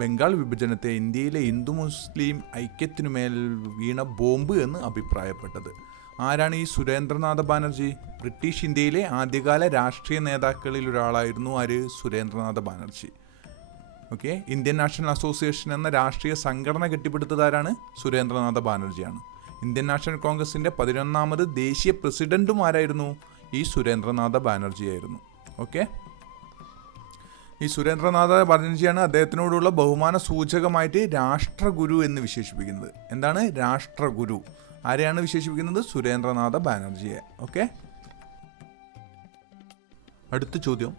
ബംഗാൾ വിഭജനത്തെ ഇന്ത്യയിലെ ഹിന്ദു മുസ്ലിം ഐക്യത്തിനു മേൽ വീണ ബോംബ് എന്ന് അഭിപ്രായപ്പെട്ടത്. ആരാണ് ഈ സുരേന്ദ്രനാഥ ബാനർജി? ബ്രിട്ടീഷ് ഇന്ത്യയിലെ ആദ്യകാല രാഷ്ട്രീയ നേതാക്കളിൽ ഒരാളായിരുന്നു ആര്? Surendranath Banerjee. Okay? Indian national association എന്ന രാഷ്ട്രീയ സംഘടന കെട്ടിപ്പടുത്തതാരാണ് സുരേന്ദ്രനാഥ ബാനർജിയാണ്. ഇന്ത്യൻ നാഷണൽ കോൺഗ്രസിന്റെ പതിനൊന്നാമത് ദേശീയ പ്രസിഡന്റും ആരായിരുന്നു? ഈ സുരേന്ദ്രനാഥ ബാനർജി ആയിരുന്നു. ഓക്കെ? ഈ സുരേന്ദ്രനാഥ ബാനർജിയാണ് അദ്ദേഹത്തിനോടുള്ള ബഹുമാന സൂചകമായിട്ട് രാഷ്ട്രഗുരു എന്ന് വിശേഷിപ്പിക്കുന്നത്. എന്താണ് രാഷ്ട്രഗുരു? ആരെയാണ് വിശേഷിപ്പിക്കുന്നത്? സുരേന്ദ്രനാഥ ബാനർജിയെ. ഓക്കെ? അടുത്ത ചോദ്യം.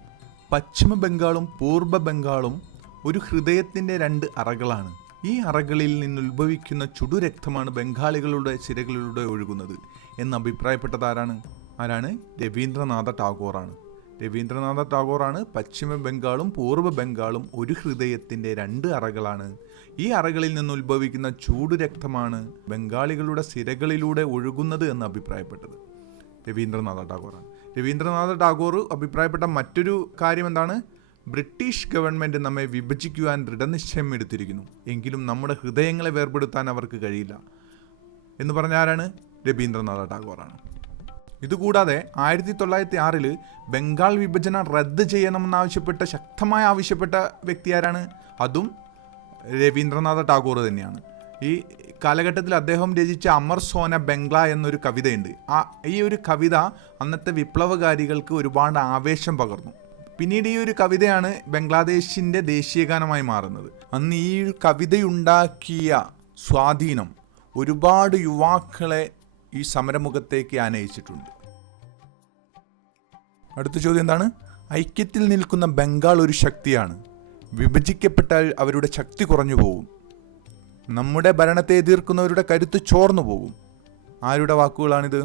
പശ്ചിമ ബംഗാളും പൂർവ ബംഗാളും ഒരു ഹൃദയത്തിന്റെ രണ്ട് അറകളാണ്. ഈ അറകളിൽ നിന്നുത്ഭവിക്കുന്ന ചുടുരക്തമാണ് ബംഗാളികളുടെ ചിരകളിലൂടെ ഒഴുകുന്നത് എന്ന് അഭിപ്രായപ്പെട്ടതാരാണ്? ആരാണ്? രവീന്ദ്രനാഥ ടാഗോറാണ്. രവീന്ദ്രനാഥ ടാഗോറാണ് പശ്ചിമ ബംഗാളും പൂർവ ബംഗാളും ഒരു ഹൃദയത്തിന്റെ രണ്ട് അറകളാണ്. ഈ അറകളിൽ നിന്ന് ഉത്ഭവിക്കുന്ന ചൂടുരക്തമാണ് ബംഗാളികളുടെ സിരകളിലൂടെ ഒഴുകുന്നത് എന്ന് അഭിപ്രായപ്പെട്ടത്. രവീന്ദ്രനാഥ ടാഗോറാണ്. രവീന്ദ്രനാഥ ടാഗോർ അഭിപ്രായപ്പെട്ട മറ്റൊരു കാര്യം എന്താണ്? ബ്രിട്ടീഷ് ഗവൺമെന്റ് നമ്മെ വിഭജിക്കുവാൻ ദൃഢനിശ്ചയം എടുത്തിരിക്കുന്നു. എങ്കിലും നമ്മുടെ ഹൃദയങ്ങളെ വേർപെടുത്താൻ അവർക്ക് കഴിയില്ല. എന്ന് പറഞ്ഞ ആരാണ്? രവീന്ദ്രനാഥ ടാഗോറാണ്. ഇതുകൂടാതെ ആയിരത്തി തൊള്ളായിരത്തി ആറിൽ ബംഗാൾ വിഭജനം റദ്ദ് ചെയ്യണമെന്നാവശ്യപ്പെട്ട ശക്തമായി ആവശ്യപ്പെട്ട വ്യക്തി ആരാണ്? അതും രവീന്ദ്രനാഥ ടാഗോർ തന്നെയാണ്. ഈ കാലഘട്ടത്തിൽ അദ്ദേഹം രചിച്ച അമർ സോന ബംഗ്ല എന്നൊരു കവിതയുണ്ട്. ആ ഈ ഒരു കവിത അന്നത്തെ വിപ്ലവകാരികൾക്ക് ഒരുപാട് ആവേശം പകർന്നു. പിന്നീട് ഈ ഒരു കവിതയാണ് ബംഗ്ലാദേശിന്റെ ദേശീയഗാനമായി മാറുന്നത്. അന്ന് ഈ ഒരു കവിതയുണ്ടാക്കിയ സ്വാധീനം ഒരുപാട് യുവാക്കളെ ഈ സമരമുഖത്തേക്ക് ആനയിച്ചിട്ടുണ്ട്. അടുത്ത ചോദ്യം എന്താണ്? ഐക്യത്തിൽ നിൽക്കുന്ന ബംഗാൾ ഒരു ശക്തിയാണ്. വിഭജിക്കപ്പെട്ടാൽ അവരുടെ ശക്തി കുറഞ്ഞു പോകും നമ്മുടെ ഭരണത്തെ എതിർക്കുന്നവരുടെ കരുത്ത് ചോർന്നു പോകും ആരുടെ വാക്കുകളാണിത്?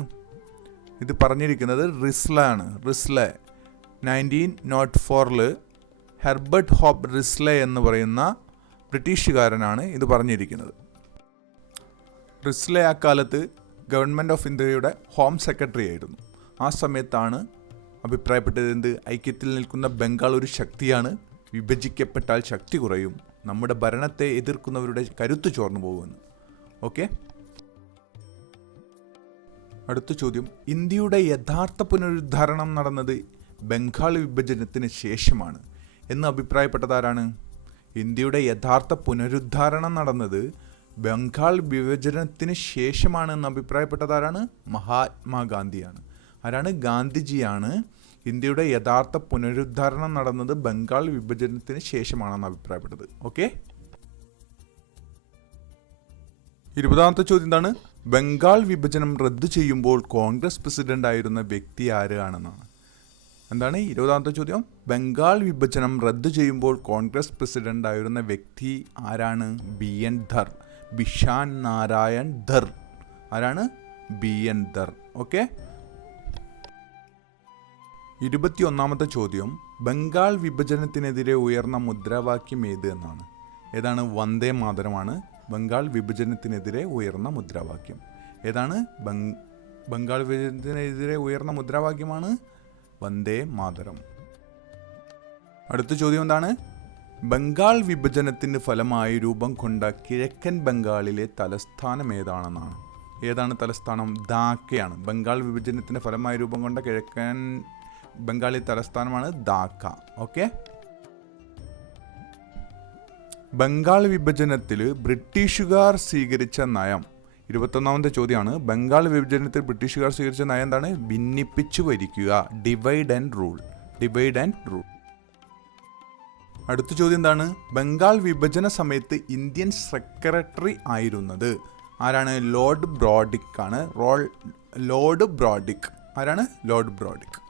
ഇത് പറഞ്ഞിരിക്കുന്നത് റിസ്ല ആണ് റിസ്ലെ. നയന്റീൻ നോട്ട് ഫോറിൽ ഹെർബർട്ട് ഹോപ്പ് റിസ്ലെ എന്ന് പറയുന്ന ബ്രിട്ടീഷുകാരനാണ് ഇത് പറഞ്ഞിരിക്കുന്നത്. റിസ്ലെ അക്കാലത്ത് ഗവൺമെന്റ് ഓഫ് ഇന്ത്യയുടെ ഹോം സെക്രട്ടറി ആയിരുന്നു. ആ സമയത്താണ് അഭിപ്രായപ്പെട്ടത് എന്ത്? ഐക്യത്തിൽ നിൽക്കുന്ന ബംഗാൾ ഒരു ശക്തിയാണ് വിഭജിക്കപ്പെട്ടാൽ ശക്തി കുറയും നമ്മുടെ ഭരണത്തെ എതിർക്കുന്നവരുടെ കരുത്ത് ചോർന്നു പോകുമെന്ന്. ഓക്കെ? അടുത്ത ചോദ്യം. ഇന്ത്യയുടെ യഥാർത്ഥ പുനരുദ്ധാരണം നടന്നത് ബംഗാൾ വിഭജനത്തിന് ശേഷമാണ്. എന്ന് അഭിപ്രായപ്പെട്ടതാരാണ്? ഇന്ത്യയുടെ യഥാർത്ഥ പുനരുദ്ധാരണം നടന്നത് ബംഗാൾ വിഭജനത്തിന് ശേഷമാണ് എന്ന് അഭിപ്രായപ്പെട്ടതാരാണ്? മഹാത്മാഗാന്ധിയാണ് ആരാണ്? ഗാന്ധിജിയാണ്. ഇന്ത്യയുടെ യഥാർത്ഥ പുനരുദ്ധാരണം നടന്നത് ബംഗാൾ വിഭജനത്തിന് ശേഷമാണെന്ന് അഭിപ്രായപ്പെട്ടത്. ഓക്കെ? ഇരുപതാമത്തെ ചോദ്യം എന്താണ്? ബംഗാൾ വിഭജനം റദ്ദു ചെയ്യുമ്പോൾ കോൺഗ്രസ് പ്രസിഡന്റ് ആയിരുന്ന വ്യക്തി ആരാണെന്നാണ് എന്താണ്? ഇരുപതാമത്തെ ചോദ്യം. ബംഗാൾ വിഭജനം റദ്ദു ചെയ്യുമ്പോൾ കോൺഗ്രസ് പ്രസിഡന്റ് ആയിരുന്ന വ്യക്തി ആരാണ്? ബി. എൻ. ധർ. ബിഷാൻ നാരായൺ ധർ. ആരാണ്? ബി. എൻ. ധർ. ഓക്കെ? ഇരുപത്തിയൊന്നാമത്തെ ചോദ്യം. ബംഗാൾ വിഭജനത്തിനെതിരെ ഉയർന്ന മുദ്രാവാക്യം ഏത് എന്നാണ്. ഏതാണ്? വന്ദേ മാതരമാണ്. ബംഗാൾ വിഭജനത്തിനെതിരെ ഉയർന്ന മുദ്രാവാക്യം. ഏതാണ്? ബംഗ് ബംഗാൾ വിഭജനത്തിനെതിരെ ഉയർന്ന മുദ്രാവാക്യമാണ്. വന്ദേ മാതരം. അടുത്ത ചോദ്യം എന്താണ്? ബംഗാൾ വിഭജനത്തിന് ഫലമായി രൂപം കൊണ്ട കിഴക്കൻ ബംഗാളിലെ തലസ്ഥാനം ഏതാണെന്നാണ്. ഏതാണ് തലസ്ഥാനം? ധാക്കയാണ്. ബംഗാൾ വിഭജനത്തിന് ഫലമായി രൂപം കൊണ്ട കിഴക്കൻ ബംഗാളി തലസ്ഥാനമാണ് ധാക്ക. ഓക്കെ? ബംഗാൾ വിഭജനത്തിൽ ബ്രിട്ടീഷുകാർ സ്വീകരിച്ച നയം ഇരുപത്തൊന്നാമത്തെ ചോദ്യമാണ്. ബംഗാൾ വിഭജനത്തിൽ ബ്രിട്ടീഷുകാർ സ്വീകരിച്ച നയം എന്താണ്? ഭിന്നിപ്പിച്ചു ഭരിക്കുക. Divide and rule divide and rule അടുത്ത ചോദ്യം എന്താണ്? ബംഗാൾ വിഭജന സമയത്ത് ഇന്ത്യൻ സെക്രട്ടറി ആയിരുന്നത് ആരാണ്? ലോർഡ് ബ്രോഡിക് ആണ്. റോൾ ലോർഡ് ബ്രോഡിക്. ആരാണ്? Lord Brodrick.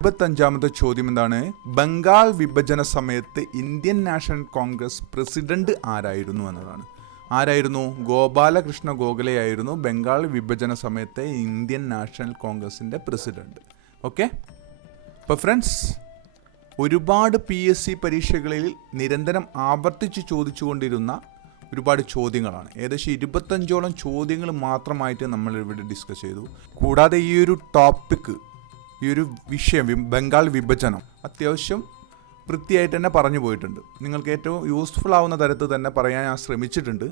ഇരുപത്തഞ്ചാമത്തെ ചോദ്യം എന്താണ്? ബംഗാൾ വിഭജന സമയത്ത് ഇന്ത്യൻ നാഷണൽ കോൺഗ്രസ് പ്രസിഡന്റ് ആരായിരുന്നു എന്നതാണ്. ആരായിരുന്നു? ഗോപാലകൃഷ്ണ ഗോഖലെയായിരുന്നു ബംഗാൾ വിഭജന സമയത്തെ ഇന്ത്യൻ നാഷണൽ കോൺഗ്രസിന്റെ പ്രസിഡന്റ്. ഓക്കെ? അപ്പോൾ ഫ്രണ്ട്സ് ഒരുപാട് പി എസ് സി പരീക്ഷകളിൽ നിരന്തരം ആവർത്തിച്ച് ചോദിച്ചുകൊണ്ടിരുന്ന ഒരുപാട് ചോദ്യങ്ങളാണ്. ഏകദേശം ഇരുപത്തഞ്ചോളം ചോദ്യങ്ങൾ മാത്രമായിട്ട് നമ്മൾ ഇവിടെ ഡിസ്കസ് ചെയ്തു. കൂടാതെ ഈ ഒരു ടോപ്പിക്ക് ഈ ഒരു വിഷയം ബംഗാൾ വിഭജനം അത്യാവശ്യം വൃത്തിയായിട്ട് തന്നെ പറഞ്ഞു പോയിട്ടുണ്ട്. നിങ്ങൾക്ക് ഏറ്റവും യൂസ്ഫുൾ ആവുന്ന തരത്തിൽ തന്നെ പറയാൻ ഞാൻ ശ്രമിച്ചിട്ടുണ്ട്.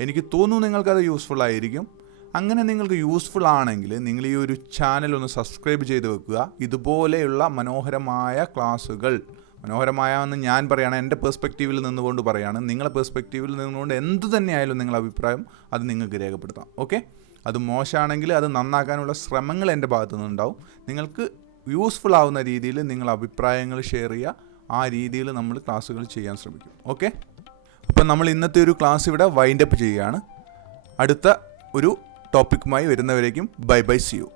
എനിക്ക് തോന്നുന്നു നിങ്ങൾക്കത് യൂസ്ഫുൾ ആയിരിക്കും. അങ്ങനെ നിങ്ങൾക്ക് യൂസ്ഫുൾ ആണെങ്കിൽ നിങ്ങൾ ഈ ഒരു ചാനൽ ഒന്ന് സബ്സ്ക്രൈബ് ചെയ്ത് വെക്കുക. ഇതുപോലെയുള്ള മനോഹരമായ ക്ലാസ്സുകൾ. മനോഹരമായ എന്ന് ഞാൻ പറയുകയാണ് എന്റെ പെർസ്പെക്റ്റീവിൽ നിന്നുകൊണ്ട് പറയുകയാണ്. നിങ്ങളുടെ പെർസ്പെക്റ്റീവിൽ നിന്നുകൊണ്ട് എന്ത് തന്നെയായാലും നിങ്ങളുടെ അഭിപ്രായം അത് നിങ്ങൾക്ക് രേഖപ്പെടുത്താം. ഓക്കെ അത് മോശമാണെങ്കിൽ അത് നന്നാക്കാനുള്ള ശ്രമങ്ങൾ എന്റെ ഭാഗത്തു നിന്നുണ്ടാവും നിങ്ങൾക്ക് യൂസ്ഫുൾ ആവുന്ന രീതിയിൽ നിങ്ങൾ അഭിപ്രായങ്ങൾ ഷെയർ ചെയ്യുക. ആ രീതിയിൽ നമ്മൾ ക്ലാസ്സുകൾ ചെയ്യാൻ ശ്രമിക്കും. ഓക്കെ? അപ്പം നമ്മൾ ഇന്നത്തെ ഒരു ക്ലാസ് ഇവിടെ വൈൻഡപ്പ് ചെയ്യുകയാണ്. അടുത്ത ഒരു ടോപ്പിക്കുമായി വരുന്നവരേക്കും ബൈ ബൈ സി യു